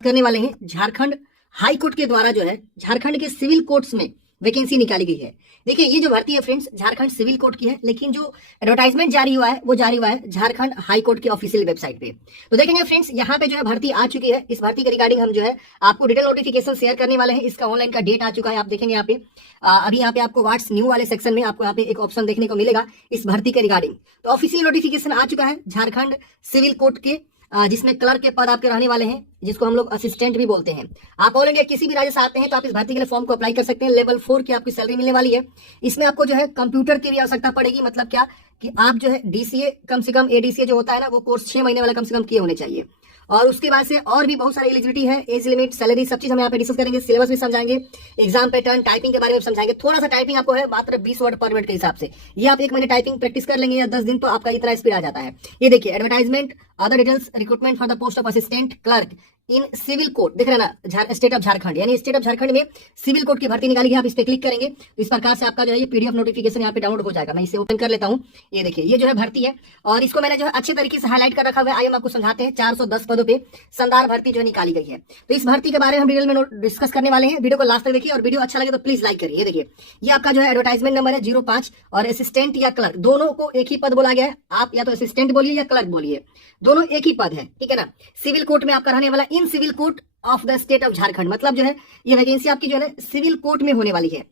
करने वाले हैं झारखंड हाई कोर्ट के द्वारा जो है झारखंड के सिविल कोर्ट्स में वैकेंसी निकाली गई है। देखिए ये जो भर्ती है फ्रेंड्स झारखंड सिविल कोर्ट की है, लेकिन जो एडवर्टाइजमेंट जारी हुआ है वो जारी हुआ है झारखंड हाई कोर्ट की ऑफिशियल वेबसाइट पे। तो देखेंगे फ्रेंड्स यहाँ पे जो है भर्ती आ चुकी है। इस भर्ती के रिगार्डिंग हम जो है आपको डिटेल नोटिफिकेशन शेयर करने वाले हैं। इसका ऑनलाइन का डेट आ चुका है, आप देखेंगे यहाँ पे अभी यहाँ पे आपको व्हाट्स न्यू वाले सेक्शन में आपको यहाँ पे एक ऑप्शन देखने को मिलेगा इस भर्ती के रिगार्डिंग। तो ऑफिशियल नोटिफिकेशन आ चुका है झारखंड सिविल कोर्ट के, जिसमें क्लर्क के पद आपके रहने वाले हैं, जिसको हम लोग असिस्टेंट भी बोलते हैं। आप ऑल इंडिया किसी भी राज्य से आते हैं तो आप इस भर्ती के लिए फॉर्म को अप्लाई कर सकते हैं। लेवल 4 की आपकी सैलरी मिलने वाली है। इसमें आपको जो है कंप्यूटर की भी आवश्यकता पड़ेगी। मतलब क्या कि आप जो है डीसीए कम से कम एडीसीए जो होता है ना वो कोर्स 6 महीने वाला कम से कम किए होने चाहिए। और उसके बाद से और भी बहुत सारी एलिजिबिलिटी है, एज लिमिट, सैलरी, सब चीज हम यहाँ पे डिस्कस करेंगे। सिलेबस भी समझाएंगे, एग्जाम पैटर्न, टाइपिंग के बारे में समझाएंगे। थोड़ा सा टाइपिंग आपको है मात्र 20 वर्ड पर मिनट के हिसाब से। ये आप 1 महीने टाइपिंग प्रैक्टिस कर लेंगे या 10 दिन तो आपका इतना स्पीड आ जाता है। ये देखिए advertisement, other details, recruitment for the post of assistant clerk in civil court, देख रहे हैं ना, स्टेट ऑफ झारखंड, यानी स्टेट ऑफ झारखंड में सिविल कोर्ट की भर्ती निकाली गई। आप इस पे क्लिक करेंगे तो इस प्रकार से आपका जो है ये पीडीएफ नोटिफिकेशन यहाँ पे डाउनलोड हो जाएगा। मैं इसे ओपन कर लेता हूँ। ये देखिए ये जो है भर्ती है और इसको मैंने जो है अच्छे तरीके से हाईलाइट कर रखा हुआ है। आइए हम आपको समझाते हैं। 410 पदों पे शानदार भर्ती जो है निकाली गई है। तो इस भर्ती के बारे में हम डिटेल में डिस्कस करने वाले हैं। वीडियो को लास्ट तक देखिए और वीडियो अच्छा लगे तो प्लीज लाइक करिए। देखिए ये आपका जो है एडवर्टाइजमेंट नंबर है 05 और असिस्टेंट या क्लर्क दोनों को एक ही पद बोला गया है। आप या तो असिस्टेंट बोलिए या क्लर्क बोलिए, दोनों एक ही पद है, ठीक है ना। सिविल कोर्ट में आपका रहने वाला in civil court of the state of Jharkhand, मतलब जो है ये वैकेंसी आपकी जो है ना सिविल कोर्ट में होने वाली है,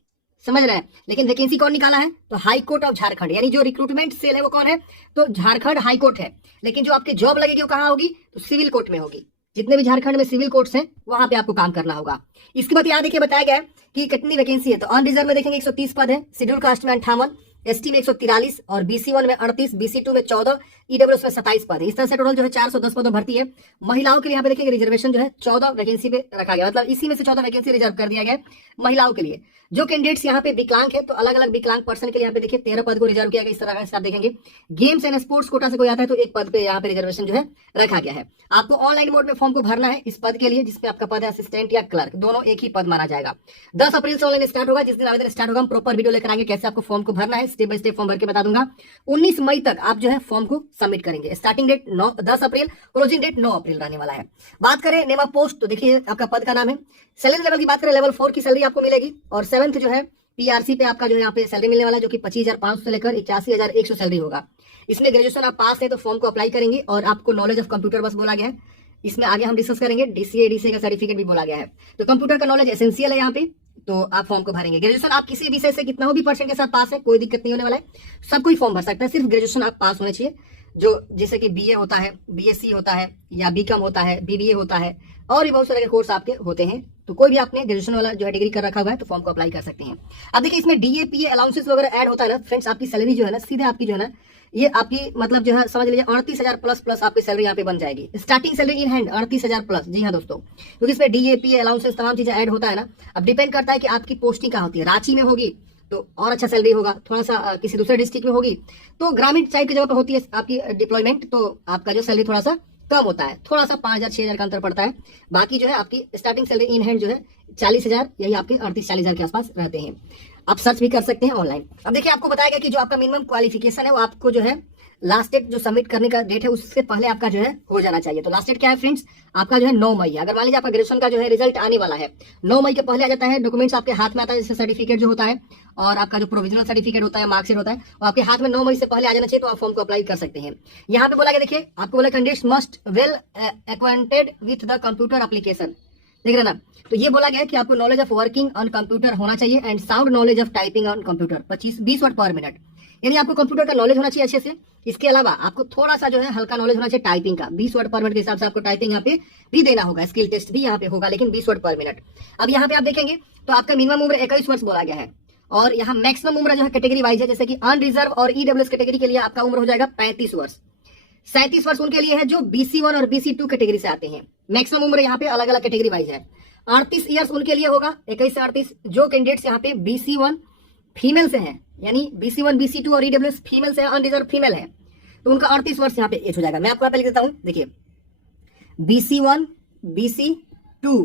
समझ रहे हैं। लेकिन वैकेंसी कौन निकाला है तो हाई कोर्ट ऑफ झारखंड, यानी जो रिक्रूटमेंट सेल है वो कौन है तो झारखंड हाई कोर्ट है। लेकिन जो आपकी जॉब लगेगी वो कहाँ होगी तो सिविल कोर्ट में होगी। जितने भी झारखंड में सिविल कोर्ट्स हैं वहां पे आपको काम करना होगा। इसके बाद यहाँ देखिए बताया गया है कि कितनी वैकेंसी है। तो अनरिजर्व में देखेंगे 130 पद है, शेड्यूल कास्ट में 58, एसटी में 143 और BC1 में 38, BC2 में 14, ईडब्ल्यूएस में 27 पद है। इस तरह से टोटल जो है 410 पदों भर्ती है। महिलाओं के लिए यहाँ पे देखिए रिजर्वेशन जो है 14 वैकेंसी पे रखा गया, मतलब इसी में से 14 वैकेंसी रिजर्व कर दिया गया है महिलाओं के लिए। जो कैंडिडेट्स यहाँ पे विकलांग है तो अलग अलग विकलांग पर्सन के लिए यहाँ पे देखिए 13 पद को रिजर्व किया गया। इस तरह से आप देखेंगे गेम्स एंड स्पोर्ट्स कोटा से कोई आता है तो एक पद पे यहाँ पे रिजर्वेशन जो है रखा गया है। आपको ऑनलाइन मोड में फॉर्म को भरना है इस पद के लिए, जिसपे आपका पद है असिस्टेंट या क्लर्क, दोनों एक ही पद माना जाएगा। 10 अप्रैल से ऑनलाइन स्टार्ट होगा। जिस दिन आवेदन स्टार्ट होगा हम प्रॉपर वीडियो लेकर आएंगे कैसे आपको फॉर्म को भरना है, स्टेप बाय स्टेप फॉर्म भर के बता दूंगा। 19 मई तक आप जो है फॉर्म को सबमिट करेंगे। स्टार्टिंग डेट 10 अप्रैल, क्लोजिंग डेट 9 अप्रैल रहने वाला है। बात करें नेम ऑफ पोस्ट तो देखिए आपका पद का नाम है। सैलरी लेवल की बात करें लेवल 4 की सैलरी आपको मिलेगी और 7th जो है पीआरसी पे आपका जो यहाँ पे सैलरी मिलने वाला है जो कि 25,500 से लेकर 81,100 सैलरी होगा। इसमें ग्रेजुएशन आप पास है तो फॉर्म को अप्लाई करेंगे और आपको नॉलेज ऑफ कंप्यूटर बस बोला गया है। इसमें आगे हम डिस्कस करेंगे डीसीए डीसीए का सर्टिफिकेट भी बोला गया है। तो कंप्यूटर का नॉलेज एसेंशियल है यहाँ पे, तो आप फॉर्म को भरेंगे। ग्रेजुएशन आप किसी विषय से कितना हो भी परसेंट के साथ पास है, कोई दिक्कत नहीं होने वाला है, सब कोई फॉर्म भर सकता है। सिर्फ ग्रेजुएशन आप पास होने चाहिए, जो जैसे कि बीए होता है, बीएससी होता है या बीकॉम होता है, बीबीए होता है और भी बहुत सारे कोर्स आपके होते हैं। तो कोई भी आपने ग्रेजुएशन वाला जो है डिग्री कर रखा हुआ है तो फॉर्म को अप्लाई कर सकते हैं। अब देखिए इसमें डीएपीए अलाउंसेस वगैरह ऐड होता है ना फ्रेंड्स। आपकी सैलरी जो है ना सीधे आपकी जो है ना ये आपकी मतलब जो है समझ लीजिए 38,000 प्लस आपकी सैलरी यहाँ पे बन जाएगी। Starting salary in hand 38,000 plus. जी हाँ दोस्तों, क्योंकि इसमें डीएपीए अलाउंसेस तमाम चीजें ऐड होता है ना। अब डिपेंड करता है कि आपकी पोस्टिंग कहाँ होती है। रांची में होगी तो और अच्छा सैलरी होगा, थोड़ा सा किसी दूसरे डिस्ट्रिक्ट में होगी तो ग्रामीण टाइप की जगह पर होती है आपकी डिप्लॉयमेंट, तो आपका जो सैलरी थोड़ा सा कम होता है, थोड़ा सा 5,000 6,000 का अंतर पड़ता है। बाकी जो है आपकी स्टार्टिंग सैलरी इन हैंड जो है 40,000, यही आपके 38-40,000 के आसपास रहते हैं। आप सर्च भी कर सकते हैं ऑनलाइन। अब देखिए आपको बताया गया कि जो आपका मिनिमम क्वालिफिकेशन है वो आपको जो है लास्ट डेट जो सबमिट करने का डेट है उससे पहले आपका जो है हो जाना चाहिए। तो लास्ट डेट क्या है फ्रेंड्स आपका जो है 9 मई है। अगर मान लीजिए आपका ग्रेजुएशन का जो है रिजल्ट आने वाला है 9 मई के पहले आ जाता है, डॉक्यूमेंट्स आपके हाथ में आता है, जैसे सर्टिफिकेट जो होता है और आपका जो प्रोविजनल सर्टिफिकेट होता है, मार्कशीट होता है, वो आपके हाथ में 9 मई से पहले आ जाना चाहिए, तो आप फॉर्म को अप्लाई कर सकते हैं। यहाँ पे बोला गया देखिए आपको बोला candidates must well acquainted with the computer application, देख रहे ना। तो ये बोला गया है कि आपको knowledge of working on computer होना चाहिए and sound knowledge of typing on computer 20 word पर मिनट, यानी आपको कंप्यूटर का नॉलेज होना चाहिए अच्छे से। इसके अलावा आपको थोड़ा सा जो है हल्का नॉलेज होना चाहिए टाइपिंग का। 20 वर्ड पर मिनट के हिसाब से आपको टाइपिंग यहाँ पे भी देना होगा, स्किल टेस्ट भी यहाँ पे होगा, लेकिन 20 वर्ड पर मिनट। अब यहाँ पे आप देखेंगे तो आपका मिनिमम उम्र 21 वर्ष बोला गया है और यहाँ मैक्सिमम उम्र जो है कैटेगरी वाइज है, जैसे कि अनरिजर्व और ईडब्ल्यूएस कैटेगरी के लिए आपका उम्र हो जाएगा 35 वर्ष। 37 वर्ष उनके लिए है जो BC1 और BC2 कैटेगरी से आते हैं। मैक्सिमम उम्र यहाँ पे अलग अलग कैटेगरी वाइज है। 38 ईयर्स उनके लिए होगा, 21 से 38, जो कैंडिडेट्स यहाँ पे BC1 फीमेल से हैं, यानी BC1 BC2 और ईडब्ल्यूएस फीमेल से अनरिजर्व फीमेल है, तो उनका 38 वर्ष यहाँ पे एज हो जाएगा। मैं आपको यहाँ पे लिख देता हूँ, देखिए BC1 BC2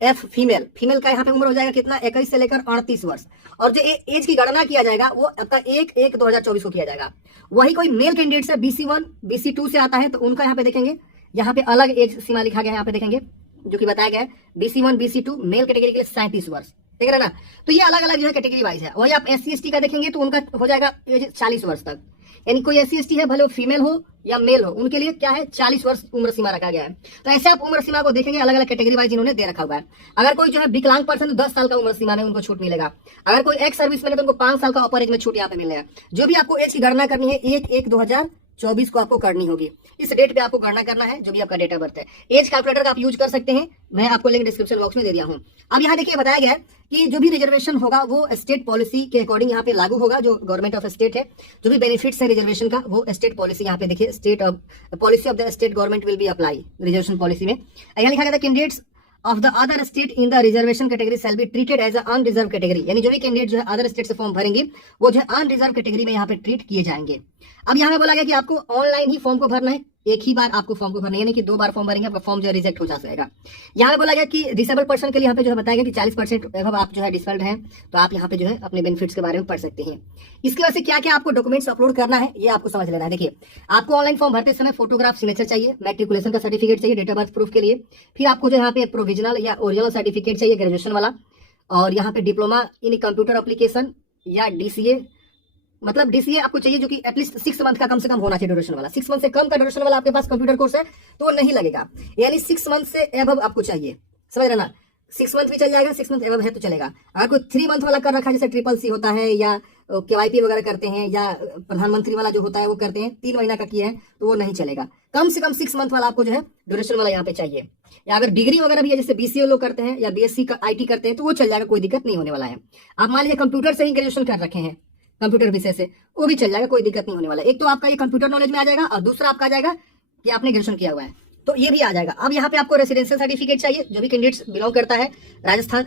F फीमेल का यहाँ पे उम्र हो जाएगा कितना 21 से लेकर 38 वर्ष। और जो एज की गणना किया जाएगा वो आपका 1/1/2024 को किया जाएगा। वही कोई मेल कैंडिडेट से BC1 BC2 से आता है तो उनका यहाँ पे देखेंगे, यहाँ पे अलग एज सीमा लिखा गया है, यहाँ पे देखेंगे जो कि बताया गया है BC1 BC2 मेल कैटेगरी के लिए 37 वर्ष, ठीक है ना। तो ये अलग अलग जो है कैटेगरी वाइज है। वही आप SC ST का देखेंगे तो उनका हो जाएगा एज 40 वर्ष तक, यानी कोई SC ST है भले वो फीमेल हो या मेल हो, उनके लिए क्या है 40 वर्ष उम्र सीमा रखा गया है। तो ऐसे आप उम्र सीमा को देखेंगे अलग अलग कैटेगरी वाइज इन्होंने दे रखा हुआ है। अगर कोई जो है विकलांग पर्सन तो 10 साल का उम्र सीमा में उनको छूट मिलेगा। अगर कोई एक्स सर्विस में है तो उनको 5 साल का अपर एज में छूट यहाँ पे मिलेगा। जो भी आपको एज की गणना करनी है 1/1/2024 को आपको करनी होगी। इस डेट पे आपको गणना करना है जो भी आपका डेट ऑफ बर्थ है। एज कैलकुलेटर का आप यूज कर सकते हैं, मैं आपको लिंक डिस्क्रिप्शन बॉक्स में दे दिया हूं। अब यहाँ देखिए बताया गया है कि जो भी रिजर्वेशन होगा वो स्टेट पॉलिसी के अकॉर्डिंग यहाँ पे लागू होगा। जो गवर्नमेंट ऑफ स्टेट है, जो भी बेनिफिट्स है रिजर्वेशन का, वो स्टेट पॉलिसी यहाँ पे देखिए state of policy of the state government will be apply reservation policy में। यहाँ लिखा गया था candidates of the other state in the reservation category shall be treated as unreserve category, यानी जो भी कैंडिडेट जो है अदर स्टेट से फॉर्म भरेंगे वो जो है अनरिजर्व कैटेगरी में यहाँ पे ट्रीट किए जाएंगे। अब यहाँ पे बोला गया कि आपको ऑनलाइन ही फॉर्म को भरना है, एक ही बार आपको फॉर्म को भरना है, यानी कि 2 बार फॉर्म भरेंगे आपका फॉर्म जो है रिजेक्ट हो जाएगा। यहाँ पे बोला गया कि डिसेबल पर्सन के लिए यहाँ पे जो है बताया गया कि 40% अगर आप जो है डिसेबल्ड हैं तो आप यहाँ पे जो है अपने बेनिफिट्स के बारे में पढ़ सकते हैं। इसके वजह से क्या क्या आपको डॉक्यूमेंट्स अपलोड करना है ये आपको समझ लेना है। देखिए आपको ऑनलाइन फॉर्म भरते समय फोटोग्राफ सिग्नेचर चाहिए, मैट्रिकुलेशन का सर्टिफिकेट चाहिए डेट ऑफ बर्थ प्रूफ के लिए, फिर आपको जो यहाँ पे प्रोविजनल या ओरिजिनल सर्टिफिकेट चाहिए ग्रेजुएशन वाला, और यहाँ पे डिप्लोमा इन कंप्यूटर एप्लीकेशन या DCA, मतलब DCA आपको चाहिए जो कि एटलीस्ट 6 मंथ का कम से कम होना चाहिए ड्यूरेशन वाला। 6 मंथ से कम का ड्यूरेशन वाला आपके पास कंप्यूटर कोर्स है तो वो नहीं लगेगा, यानी 6 मंथ से एबव आपको चाहिए, समझ रहे ना। 6 मंथ भी चल जाएगा, 6 मंथ एबव है तो चलेगा। अगर कोई 3 मंथ वाला कर रखा है जैसे TCC होता है या KYP वगैरह करते हैं या प्रधानमंत्री वाला जो होता है वो करते हैं, 3 महीना का किया है तो वो नहीं चलेगा। कम से कम 6 मंथ वाला आपको जो है ड्यूरेशन वाला यहाँ पे चाहिए। या अगर डिग्री वगैरह भी है जैसे BCA लोग करते हैं या BSc IT करते हैं तो वो चल जाएगा, कोई दिक्कत नहीं होने वाला है। आप मान लीजिए कंप्यूटर से ही ग्रेजुएशन कर रखे हैं, कंप्यूटर विषय से, वो भी चल जाएगा, कोई दिक्कत नहीं होने वाला। एक तो आपका ये कंप्यूटर नॉलेज में आ जाएगा और दूसरा आपका आ जाएगा कि आपने ग्रेजुएशन किया हुआ है तो ये भी आ जाएगा। अब यहाँ पे आपको रेसिडेंशियल सर्टिफिकेट चाहिए, जो भी कैंडिडेट्स बिलोंग करता है राजस्थान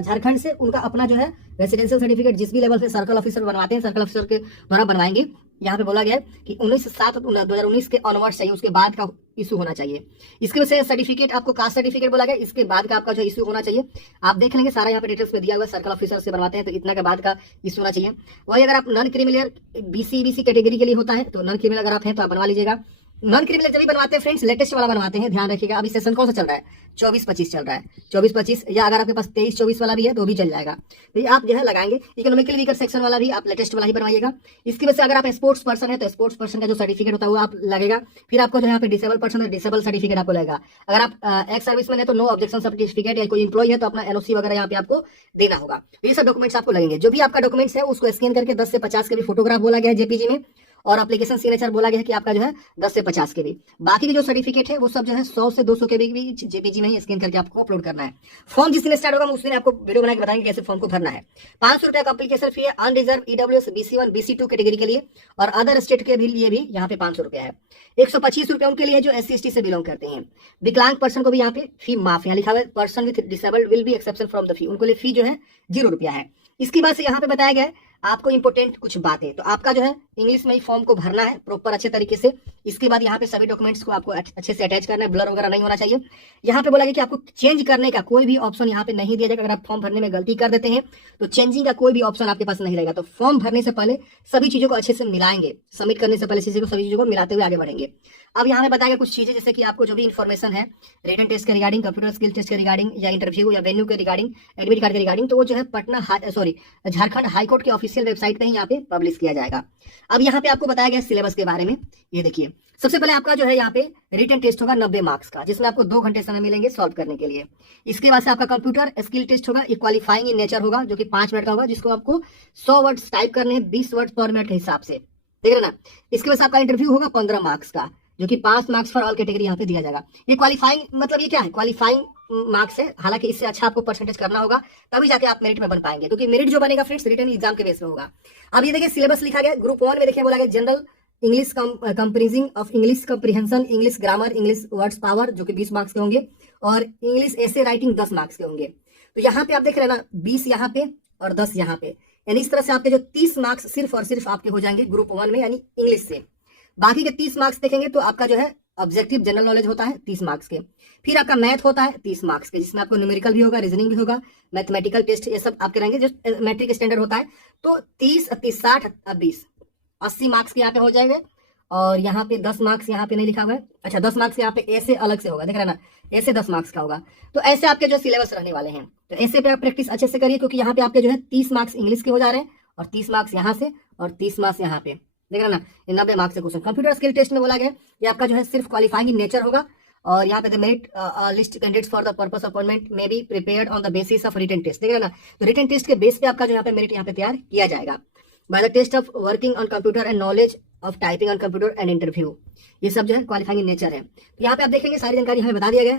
झारखंड से, उनका अपना जो है रेसिडेंशियल सर्टिफिकेट जिस भी लेवल पे सर्कल ऑफिसर बनवाते हैं सर्कल ऑफिसर के द्वारा बनवाएंगे। यहाँ पे बोला गया है कि 19/7/2019 के ऑनवर्ड चाहिए, उसके बाद का इशू होना चाहिए। इसके वजह से सर्टिफिकेट आपको कास्ट सर्टिफिकेट बोला गया, इसके बाद का आपका जो इशू होना चाहिए। आप देख लेंगे सारा यहाँ पे डिटेल्स में दिया हुआ है, सर्कल ऑफिसर से बनवाते हैं तो इतना के बाद का इशू होना चाहिए। वही अगर आप नॉन क्रिमिनल BC कैटेगरी के लिए होता है तो नॉन क्रिमिनल अगर आप हैं तो आप बनवा लीजिएगा। नॉन क्रिमिनल जब भी बनवाते हैं फ्रेंड्स लेटेस्ट वाला बनवाते हैं, ध्यान रखिएगा। अभी सेशन कौन सा चल रहा है 24-25 चल रहा है, 24-25, या अगर आपके पास 23-24 वाला भी है तो भी चल जाएगा। तो आप जो है लगाएंगे इकोनॉमिकली वीकर सेक्शन वाला भी आप लेटेस्ट वाला ही बनवाइएगा। इसकी वजह से अगर आप स्पोर्ट्स पर्सन है तो स्पोर्ट्स पर्सन का जो सर्टिफिकेट होता है वो आप लगेगा। फिर आपको जो यहाँ पे डिसेबल पर्सन है डिसेबल सर्टिफिकेट आपको लगेगा। अगर आप एक्स सर्विसमैन है तो नो ऑब्जेक्शन सर्टिफिकेट, या कोई इंप्लॉय है तो अपना NOC वगैरह यहाँ पे आपको देना होगा। ये सब डॉक्यूमेंट्स आपको लगेंगे। जो भी आपका डॉक्यूमेंट्स है उसको स्कैन करके 10 से 50 के भी फोटोग्राफ बोला गया है JPG में, और एप्लीकेशन सिग्नेचर बोला गया है कि आपका जो है 10 से 50 के भी। बाकी के जो सर्टिफिकेट है वो सब जो है 100 से 200 के भी JPG में ही स्कैन करके आपको अपलोड करना है। फॉर्म जिस दिन स्टार्ट होगा उस दिन आपको वीडियो बना के बताएंगे कैसे फॉर्म को भरना है। 500 रुपया का एप्लीकेशन फी है unreserved EWS BC1 BC2 category के लिए, और अदर स्टेट के लिए भी यहाँ पे 500 रुपया है। 125 रुपया उनके लिए जो SC ST से बिलोंग करते हैं। विकलांग पर्सन को भी यहाँ पे फी माफ, यहाँ लिखा हुआ है person with disabled will be exception from the fee, उनको लिए फी जो है 0 रुपया है। इसके बाद से यहाँ पे बताया गया है आपको इंपोर्टेंट कुछ बातें, तो आपका जो है इंग्लिश में ही फॉर्म को भरना है प्रॉपर अच्छे तरीके से। इसके बाद यहाँ पे सभी डॉक्यूमेंट्स को आपको अच्छे से अटैच करना है, ब्लर वगैरह नहीं होना चाहिए। यहाँ पे बोला गया कि आपको चेंज करने का कोई भी ऑप्शन यहाँ पे नहीं दिया जाएगा। अगर आप फॉर्म भरने में गलती कर देते हैं तो चेंजिंग का कोई भी ऑप्शन आपके पास नहीं रहेगा। तो फॉर्म भरने से पहले सभी चीजों को अच्छे से मिलाएंगे, सबमिट करने से पहले सभी चीजों को मिलाते हुए आगे बढ़ेंगे। अब यहाँ पे बताया गया कुछ चीजें, जैसे कि आपको जो भी इन्फॉर्मेशन है रिटन टेस्ट के रिगार्डिंग, कंप्यूटर स्किल टेस्ट के रिगार्डिंग, या इंटरव्यू या वेन्यू के रिगार्डिंग, एडमिट कार्ड के रिगार्डिंग, तो वो जो है झारखंड हाईकोर्ट के ऑफिशियल वेबसाइट पे ही यहाँ पे पब्लिश किया जाएगा। अब यहाँ पे आपको बताया गया सिलेबस के बारे में। ये देखिए सबसे पहले आपका जो है यहाँ पे रिटन टेस्ट होगा 90 मार्क्स का, जिसमें आपको 2 घंटे समय मिलेंगे सॉल्व करने के लिए। इसके बाद से आपका कंप्यूटर स्किल टेस्ट होगा, क्वालिफाइंग इन नेचर होगा, जो कि 5 मिनट का होगा, जिसको आपको 100 वर्ड्स टाइप करने हैं 20 वर्ड पर मिनट के हिसाब से, देख रहे ना। इसके बाद आपका इंटरव्यू होगा 15 मार्क्स का, जो कि 5 मार्क्स फॉर ऑल कैटेगरी यहाँ पे दिया जाएगा। ये क्वालिफाइंग मतलब ये क्या है, क्वालिफाइंग मार्क्स है, हालांकि इससे अच्छा आपको परसेंटेज करना होगा तभी जाके आप मेरिट में बन पाएंगे, क्योंकि मेरिट जो बनेगा फ्रेंड्स रिटन एग्जाम के बेस में होगा। अब ये देखिए सिलेबस लिखा गया ग्रुप 1 में, देखिए बोला गया general English comprising of English comprehension, English grammar, English words power, जो कि 20 मार्क्स के होंगे, और इंग्लिश एसे राइटिंग 10 मार्क्स के होंगे। तो यहाँ पे आप देख रहे हैं ना 20 यहाँ पे और 10 यहाँ पे, यानी इस तरह से आपके जो 30 मार्क्स सिर्फ और सिर्फ आपके हो जाएंगे ग्रुप 1 में, यानी इंग्लिश से। बाकी के 30 मार्क्स देखेंगे तो आपका जो है ऑब्जेक्टिव जनरल नॉलेज होता है 30 मार्क्स के, फिर आपका मैथ होता है 30 मार्क्स के, जिसमें आपको न्यूमेरिकल भी होगा, रीजनिंग भी होगा, मैथमेटिकल टेस्ट, ये सब आपके रहेंगे जो मैट्रिक स्टैंडर्ड होता है। तो 30 30 60 20 80 मार्क्स के यहाँ पे हो जाएंगे। और यहाँ पे 10 मार्क्स यहाँ पे नहीं लिखा हुआ है। अच्छा 10 मार्क्स यहाँ पे ऐसे अलग से होगा, देख रहे हैं ना, ऐसे 10 मार्क्स का होगा। तो ऐसे आपके जो सिलेबस रहने वाले हैं, तो ऐसे पे आप प्रैक्टिस अच्छे से करिए, क्योंकि यहाँ पे आपके जो है 30 मार्क्स इंग्लिश के हो जा रहे हैं और 30 मार्क्स यहाँ से और 30 मार्क्स यहाँ पे, देख रहे हैं ना, ये 90 मार्क्स के क्वेश्चन। कंप्यूटर स्किल टेस्ट में बोला गया ये आपका जो है सिर्फ क्वालिफाइंग इन नेचर होगा, और यहाँ पे the merit list candidates for the purpose of appointment may be prepared on the basis of written test, देख रहे हैं ना, तो रिटन टेस्ट के बेस पे आपका जो यहाँ पे मेरिट यहाँ पे तैयार किया जाएगा। By the test of working on computer and knowledge of typing on computer and interview, ये सब जो है क्वालिफाइंग इन नेचर है। तो यहाँ पे आप देखेंगे सारी जानकारी हमें बता दिया गया।